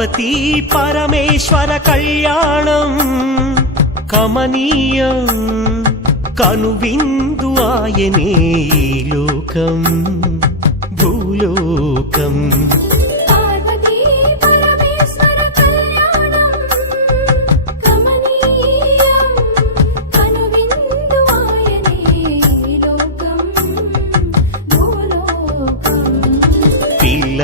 పార్వతీ పరమేశ్వర కళ్యాణం కమనీయం కనువిందు ఆయనే ఈ లోకం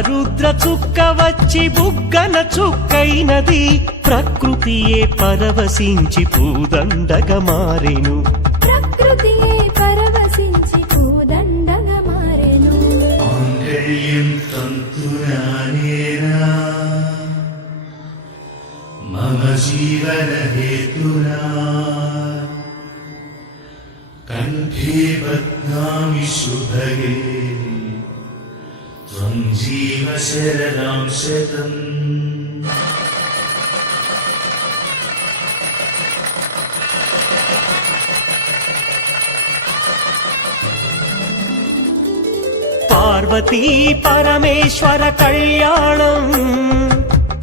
రుద్ర చుక్క వచ్చి బుగ్గల చుక్కైనది. ప్రకృతియే పరవశించి పూదండగ మారెను. ప్రకృతియే పరవశించి పూదండగ మారెను. మమ జీవన హేతునా? కంఠే బద్నామి శుభగే. त्वं जीव शरणं शतम् பார்வதி பரமேஸ்வர கல்யாணம்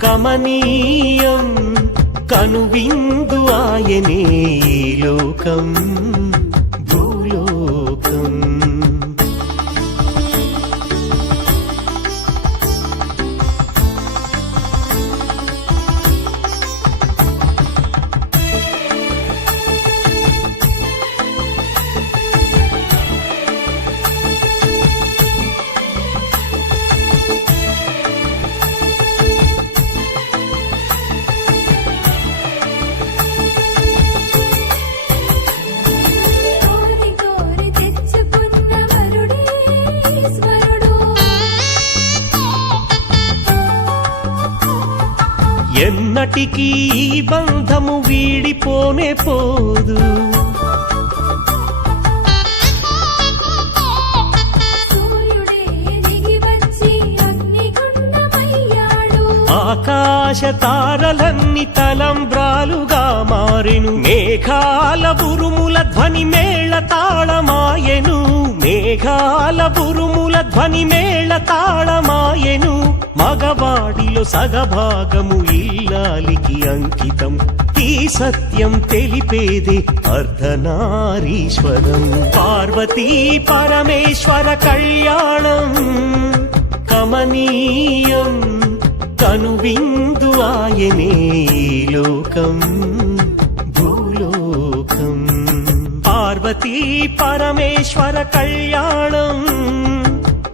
கமனீயம் கனுவிந்து ஆயனே லோகம் ఎన్నటికీ ఈ బంధము వీడిపోనే పోదు. ఆకాశ తారలన్ని తలంబ్రాలుగా మారెను మేఘాల బురుముల ధ్వని మేళ తాళమాయెను మేఘాల బురుముల ధ్వని మేళ తాళమాయెను మగవాడిలో సగభాగము ఇల్లాలికి అంకితం. ఈ సత్యం తెలిపేదే అర్ధనారీశ్వరం. పార్వతీ పరమేశ్వర కళ్యాణం. కమనీయం. కనువిందు ఆయనే లోకం. పార్వతీ పరమేశ్వర కళ్యాణం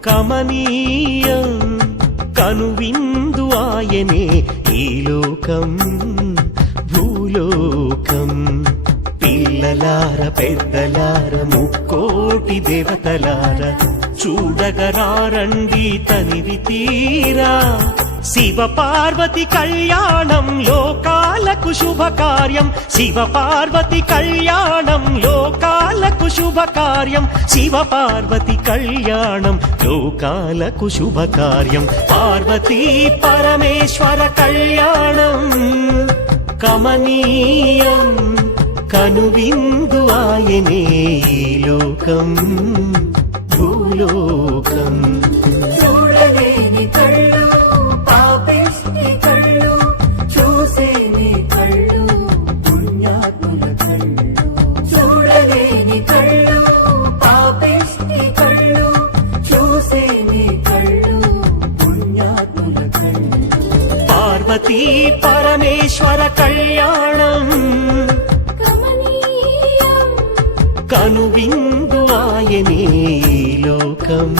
కమనీయం. కనువిందు ఆయనే ఈ లోకం భూలోకం. పిల్లలార పెద్దలార ముక్కోటి దేవతలార చూడగరారండి తనివి తీరా. శివ పార్వతి కళ్యాణం లోకా లోకాలకు శుభకార్యం. శివ పార్వతి కళ్యాణం లోకాలకు శుభకార్యం. శివ పార్వతి కళ్యాణం లోకాలకు శుభకార్యం. పార్వతీ పరమేశ్వర కళ్యాణం కమనీయం కనువిందు ఆయనే లోకం. భూలోకం. కళ్యాణం కనువిందు ఆయనే లోకం.